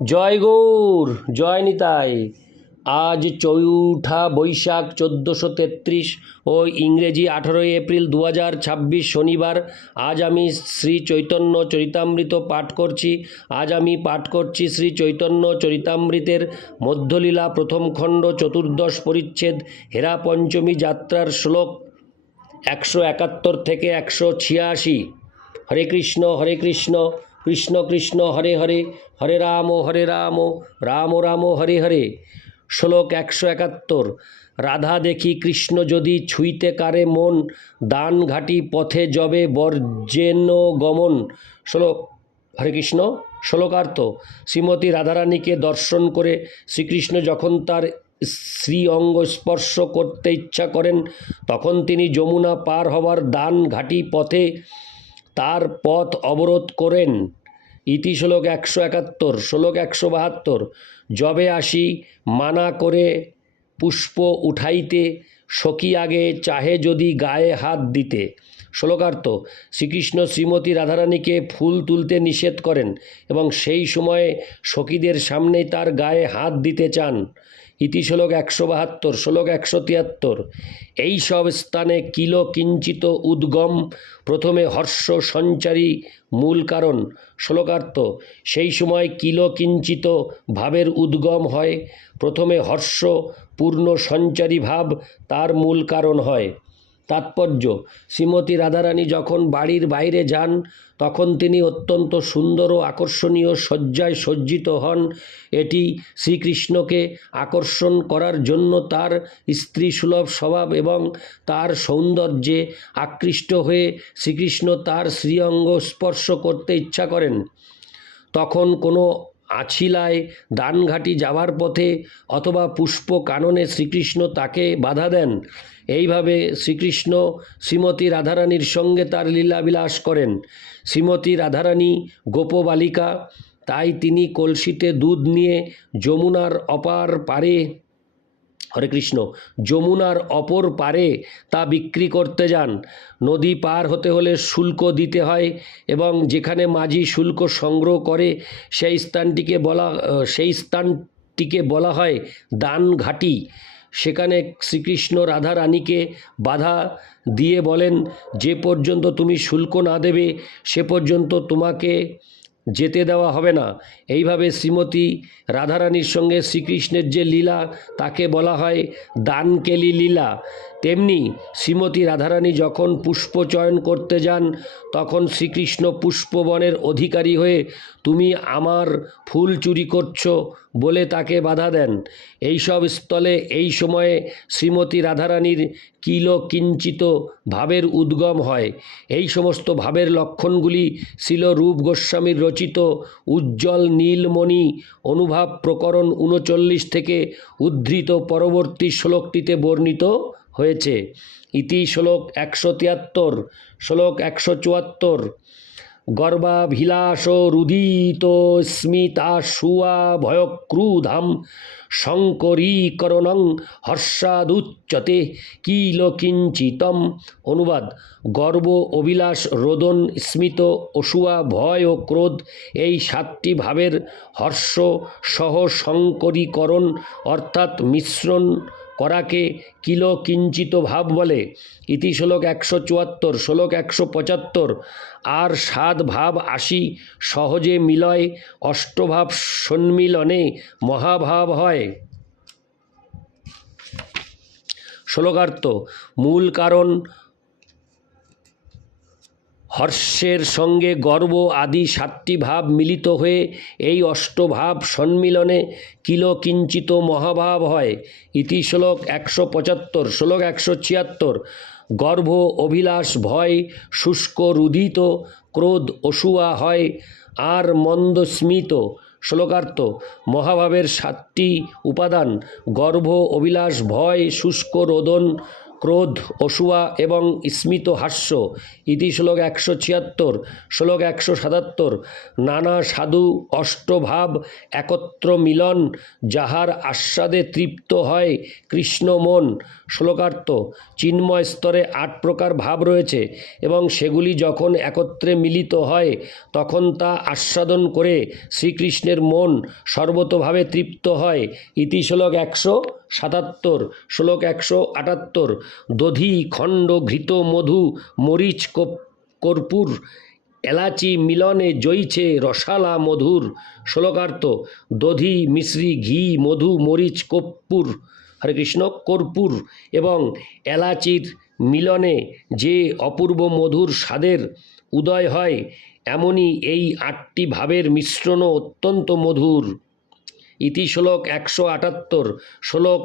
জয় গৌর, জয় নিতাই। আজ 4ঠা বৈশাখ 1433 ও ইংরেজি 18 এপ্রিল 2026 শনিবার। আজ আমি শ্রী চৈতন্য চরিতামৃত পাঠ করছি। আজ আমি পাঠ করছি শ্রী চৈতন্য চরিতামৃতের মধ্যলীলা প্রথম খণ্ড 14 পরিচ্ছেদ হেরা পঞ্চমী যাত্রার শ্লোক 171 থেকে 186। হরে কৃষ্ণ কৃষ্ণ কৃষ্ণ হরে হরে, হরে রাম রাম রাম হরে হরে। শ্লোক 171। রাধা দেখি কৃষ্ণ যদি ছুঁইতে কারে মন, দান ঘাটি পথে যবে বর্জেন গমন। শ্লোক হরে কৃষ্ণ। শ্লোকার্থ। শ্রীমতী রাধারানীকে দর্শন করে শ্রীকৃষ্ণ যখন তার শ্রী অঙ্গ স্পর্শ করতে ইচ্ছা করেন, তখন তিনি যমুনা পার হবার দান ঘাটি পথে তার পথ অবরোধ করেন। ইতি শ্লোক 171। শ্লোক 172। যবে আসি মানা করে পুষ্প উঠাইতে, সখী আগে চাহে যদি গায়ে হাত দিতে। শ্লোকার্থ। শ্রীকৃষ্ণ শ্রীমতী রাধারানীকে ফুল তুলতে নিষেধ করেন এবং সেই সময়ে সখীদের সামনেই তার গায়ে হাত দিতে চান। ইতি শ্লোক 172। শ্লোক 173। এই সব স্থানে কিল কিঞ্চিত উদ্গম, প্রথমে হর্ষ সঞ্চারী মূল কারণ। শ্লোকার্থ। সেই সময় কিল কিঞ্চিত ভাবের উদ্গম হয়, প্রথমে হর্ষ পূর্ণ সঞ্চারী ভাব তার মূল কারণ হয়। তাৎপর্য: শ্রীমতী রাধারানী যখন বাড়ির বাইরে যান, তখন তিনি অত্যন্ত সুন্দর ও আকর্ষণীয় সজ্জায় সজ্জিত হন। এটি শ্রীকৃষ্ণকে আকর্ষণ করার জন্য তার স্ত্রীসুলভ স্বভাব এবং তার সৌন্দর্যে আকৃষ্ট হয়ে শ্রীকৃষ্ণ তার শ্রীঅঙ্গ স্পর্শ করতে ইচ্ছা করেন। তখন কোনো আছিলায় দানঘাটি যাওয়ার পথে অথবা পুষ্প কাননে শ্রীকৃষ্ণ তাকে বাধা দেন। এইভাবে শ্রীকৃষ্ণ শ্রীমতী রাধারানীর সঙ্গে তার লীলাবিলাস করেন। শ্রীমতী রাধারানী গোপবালিকা, তাই তিনি কলসিতে দুধ নিয়ে যমুনার অপার পারে, হরে কৃষ্ণ, যমুনার অপর পারে তা বিক্রি করতে যান। নদী পার হতে হলে শুল্ক দিতে হয় এবং যেখানে মাঝি শুল্ক সংগ্রহ করে সেই স্থানটিকে বলা হয় দান ঘাটি। সেখানে শ্রীকৃষ্ণ রাধা রানীকে বাধা দিয়ে বলেন, যে পর্যন্ত তুমি শুল্ক না দেবে সে পর্যন্ত তোমাকে যেতে দেওয়া হবে না। এইভাবে শ্রীমতী রাধারানীর সঙ্গে শ্রীকৃষ্ণের যে লীলা তাকে বলা হয় দানকেলি লীলা। তেমনি শ্রীমতী রাধারানী যখন পুষ্প চয়ন করতে যান, তখন শ্রীকৃষ্ণ পুষ্পবনের অধিকারী হয়ে তুমি আমার ফুল চুরি করছো বলে তাকে বাধা দেন। এইসব স্থলে এই সময়ে শ্রীমতী রাধারানীর কিল কিঞ্চিত ভাবের উদ্গম হয়। এই সমস্ত ভাবের লক্ষণগুলি শ্রীল রূপ গোস্বামীর রচিত উজ্জ্বল নীলমণি অনুভাব প্রকরণ 39 থেকে উদ্ধৃত পরবর্তী শ্লোকটিতে বর্ণিত হয়েছে। ইতি শ্লোক 173। শ্লোক 174। গর্বাভিলাষ রুদিত স্মিতাশুয়া ভয়ক্রুধাম শঙ্করীকরণং হর্ষাদুচ্যতে কিল কিঞ্চিতম। অনুবাদ: গর্ব, অভিলাষ, রোদন, স্মিত, অসূয়া, ভয় ও ক্রোধ এই 7টি ভাবের হর্ষ সহ শঙ্করীকরণ অর্থাৎ মিশ্রণ করাকে কিল কিঞ্চিত ভাব বলে। ইতি শ্লোক 174। শ্লোক 175। আর 7 ভাব 80 সহজে মিলয়, অষ্টভাব সন্মিলনে মহাভাব হয়। শ্লোকার্থ। মূল কারণ হর্ষের সঙ্গে গর্ব আদি 7টি ভাব মিলিত হয়ে এই অষ্টভাব সম্মিলনে কিল কিঞ্চিত মহাভাব হয়। ইতি শ্লোক 175। শ্লোক 176। গর্ব, অভিলাষ, ভয় শুষ্ক রুধিত, ক্রোধ অসূয়া হয় আর মন্দ স্মিত। শ্লোকার্থ। মহাভাবের 7টি উপাদান গর্ব, অভিলাষ, ভয়, শুষ্ক, রোদন, ক্রোধ, অসূয়া এবং স্মিত হাস্য। ইতি শ্লোক 176। শ্লোক 177। নানা সাধু অষ্টভাব একত্র মিলন, যাহার আস্বাদে তৃপ্ত হয় কৃষ্ণ মন। শ্লোকার্থ: চিন্ময় স্তরে 8 প্রকার ভাব রয়েছে এবং সেগুলি যখন একত্রে মিলিত হয় তখন তা আস্বাদন করে শ্রীকৃষ্ণের মন সর্বতোভাবে তৃপ্ত হয়। ইতি শ্লোক 177। শ্লোক 178। দধি খণ্ড ঘৃত মধু মরিচ কর্পূর এলাচি মিলনে জইছে রসালা মধুর। শ্লোকার্থ: দধি, মিশ্রি, ঘি, মধু, মরিচ, কর্পূর, হরে কৃষ্ণ, কর্পূর এবং এলাচির মিলনে যে অপূর্ব মধুর স্বাদের উদয় হয়, এমনি এই 8টি ভাবের মিশ্রণও অত্যন্ত মধুর। ইতি শ্লোক 178। শ্লোক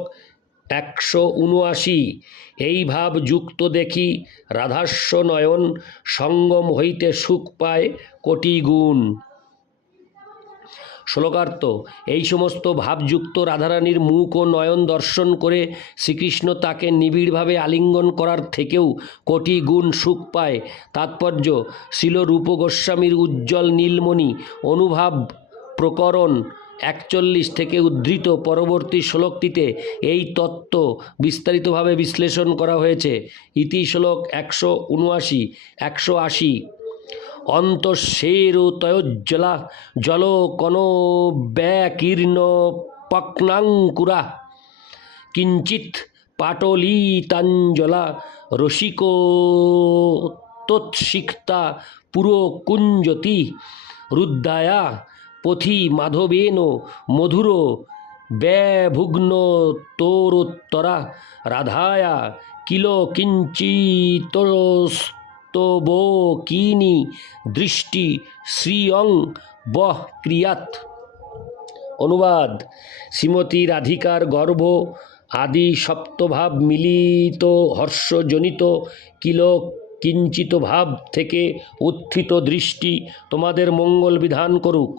179। এই ভাব যুক্ত দেখি রাধাস্য নয়ন, সঙ্গম হইতে সুখ পায় কোটি গুণ। শ্লোকার্থ: এই সমস্ত ভাবযুক্ত রাধারানীর মুখ ও নয়ন দর্শন করে শ্রীকৃষ্ণ তাকে নিবিড়ভাবে আলিঙ্গন করার থেকেও কোটি গুণ সুখ পায়। তাৎপর্য: শ্রীল রূপ গোস্বামীর উজ্জ্বল নীলমণি অনুভাব প্রকরণ 41 থেকে উদ্ধৃত পরবর্তী শ্লোকটিতে এই তত্ত্ব বিস্তারিতভাবে বিশ্লেষণ করা হয়েছে। ইতি শ্লোক 179। 180। অন্তঃশেরো তয়োজ্জ্বলা জল কণব্যাকীর্ণ পক্নাঙ্কুরা কিঞ্চিৎ পাটলিতাঞ্জলা রসিকোত্তোৎসিক্তা পুরকুঞ্জতি রুদ্ধায়া পথি মাধবেন মধুর ব্যভুগ্নতোরোত্তরা রাধায়া কিল কিঞ্চিতস্তবকিনী দৃষ্টি শ্রিয়ং বহ ক্রিয়াত। অনুবাদ: শ্রীমতী রাধিকার গর্ভ আদি সপ্তভাব মিলিত হর্ষজনিত কিল কিঞ্চিত ভাব থেকে উত্থিত দৃষ্টি তোমাদের মঙ্গল বিধান করুক।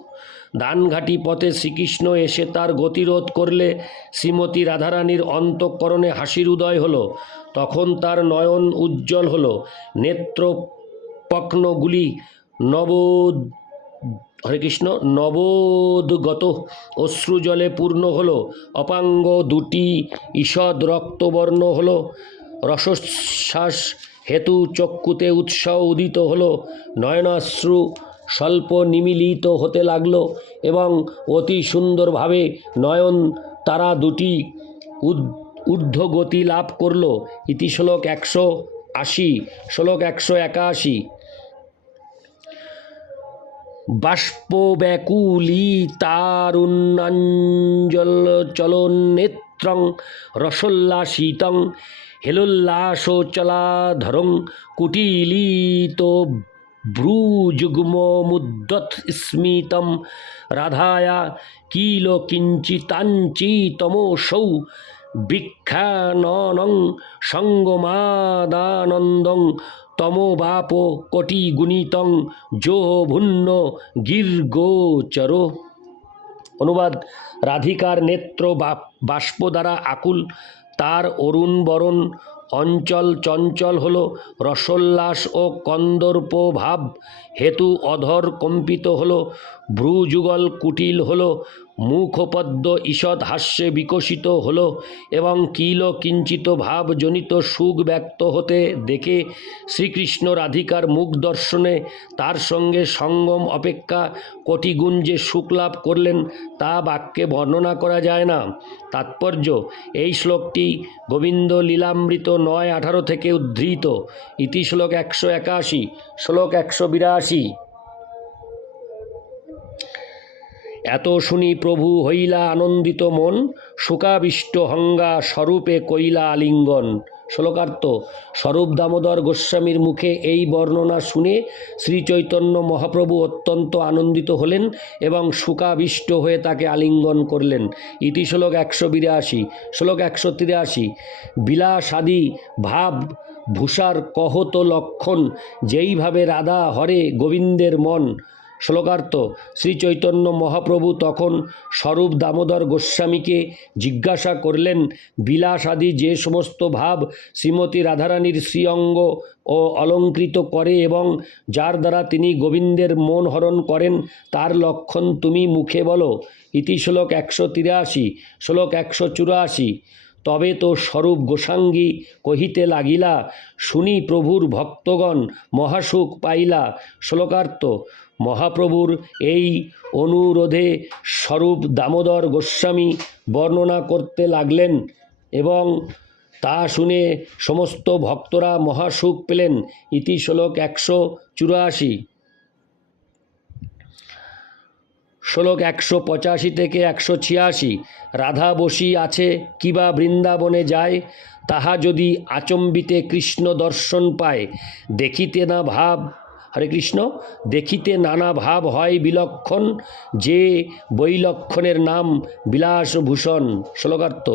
দানঘাটি পথে শ্রীকৃষ্ণ এসে তার গতিরোধ করলে শ্রীমতী রাধারানীর অন্তঃকরণে হাসির উদয় হলো। তখন তার নয়ন উজ্জ্বল হলো, নেত্রপক্নগুলি হরে কৃষ্ণ নবোদগত অশ্রুজলে পূর্ণ হলো, অপাঙ্গ দুটি ঈষদ রক্তবর্ণ হলো, রসশ্বাস হেতু চক্ষুতে উৎসাহ উদিত হলো, নয়নাশ্রু স্বল্প নিমীলিত হতে লাগল এবং অতি সুন্দরভাবে নয়ন তারা দুটি ঊর্ধ্বগতি লাভ করল। ইতি শ্লোক 180। শ্লোক 181। বাষ্পব্যাকুলিতারুণ্যাঞ্জলচলনেত্রং রসোল্লাসিতং হেলোল্লাসোচলাধরং কুটিলিত ভ্রুযুগ্মমুদ্যৎস্মিতং রাধায়া কিল কিঞ্চিতাঞ্চিতমোষৌ বিখ্যাননং সঙ্গমাদানন্দং তমোবাপ কোটিগুণিতং যো ভুন্ন গির্গোচর। অনুবাদ: রাধিকার নেত্র বাষ্প দ্বারা আকুল, তার অরুণ বরণ অঞ্চল চঞ্চল হল, রসোল্লাস ও কন্দর্প ভাব হেতু অধর কম্পিত হল, ভ্রুযুগল কুটিল হল, মুখপদ্ম ঈষৎ হাস্যে বিকশিত হল এবং কিল কিঞ্চিত ভাবজনিত সুখ ব্যক্ত হতে দেখে শ্রীকৃষ্ণ রাধিকার মুখ দর্শনে তার সঙ্গে সঙ্গম অপেক্ষা কোটিগুণ যে সুখ লাভ করলেন তা বাক্যে বর্ণনা করা যায় না। তাৎপর্য: এই শ্লোকটি গোবিন্দ লীলামৃত 9:18 থেকে উদ্ধৃত। ইতি শ্লোক 181। শ্লোক 182। এত শুনি প্রভু হইলা আনন্দিত মন, শোকাবিষ্ট হঙ্গা স্বরূপে কইলা আলিঙ্গন। শ্লোকার্থ: স্বরূপ দামোদর গোস্বামীর মুখে এই বর্ণনা শুনে শ্রীচৈতন্য মহাপ্রভু অত্যন্ত আনন্দিত হলেন এবং শোকাবিষ্ট হয়ে তাকে আলিঙ্গন করলেন। ইতি শ্লোক 182। শ্লোক 183। বিলাসাদি ভাব ভূষার কহত লক্ষণ, যেইভাবে রাধা হরে গোবিন্দের মন শ্লোকার্থ। শ্রী চৈতন্য মহাপ্রভু তখন স্বরূপ দামোদর গোস্বামীকে জিজ্ঞাসা করলেন, বিলাস আদি যে সমস্ত ভাব শ্রীমতী রাধারানীর শ্রীঅঙ্গ ও অলঙ্কৃত করে এবং যার দ্বারা তিনি গোবিন্দের মন হরণ করেন, তার লক্ষণ তুমি মুখে বলো। ইতি শ্লোক 183। শ্লোক 184। তবে তো স্বরূপ গোসাঙ্গী কহিতে লাগিলা, শুনি প্রভুর ভক্তগণ মহাসুখ পাইলা। শ্লোকার্থ। মহাপ্রভুর এই অনুরোধে স্বরূপ দামোদর গোস্বামী বর্ণনা করতে লাগলেন এবং তা শুনে সমস্ত ভক্তরা মহাসুখ পেলেন। ইতি শ্লোক 184। শ্লোক 185 থেকে 186। রাধা বসি আছে কিবা বৃন্দাবনে যায়, তাহা যদি আচম্বিতে কৃষ্ণ দর্শন পায়, দেখিতে না ভাব, হরে কৃষ্ণ, দেখিতে নানা ভাব হয় বিলক্ষণ, যে বৈলক্ষণের নাম বিলাসভূষণ। শ্লোকার্থ।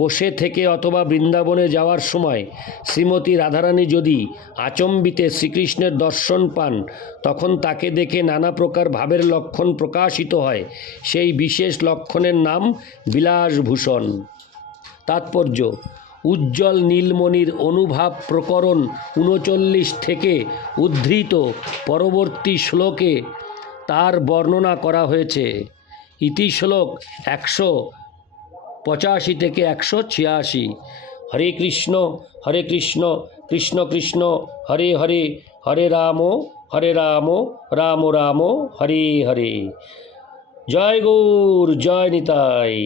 বসে থেকে অথবা বৃন্দাবনে যাওয়ার সময় শ্রীমতী রাধারানী যদি আচম্বিতে শ্রীকৃষ্ণের দর্শন পান, তখন তাকে দেখে নানা প্রকার ভাবের লক্ষণ প্রকাশিত হয়। সেই বিশেষ লক্ষণের নাম বিলাসভূষণ। তাৎপর্য: উজ্জ্বল নীলমণির অনুভাব প্রকরণ 39 থেকে উদ্ধৃত পরবর্তী শ্লোকে তার বর্ণনা করা হয়েছে। ইতি শ্লোক 185 থেকে 186। হরে কৃষ্ণ কৃষ্ণ কৃষ্ণ হরে হরে, হরে রাম রাম রাম হরে হরে। জয় গৌর, জয় নিতাই।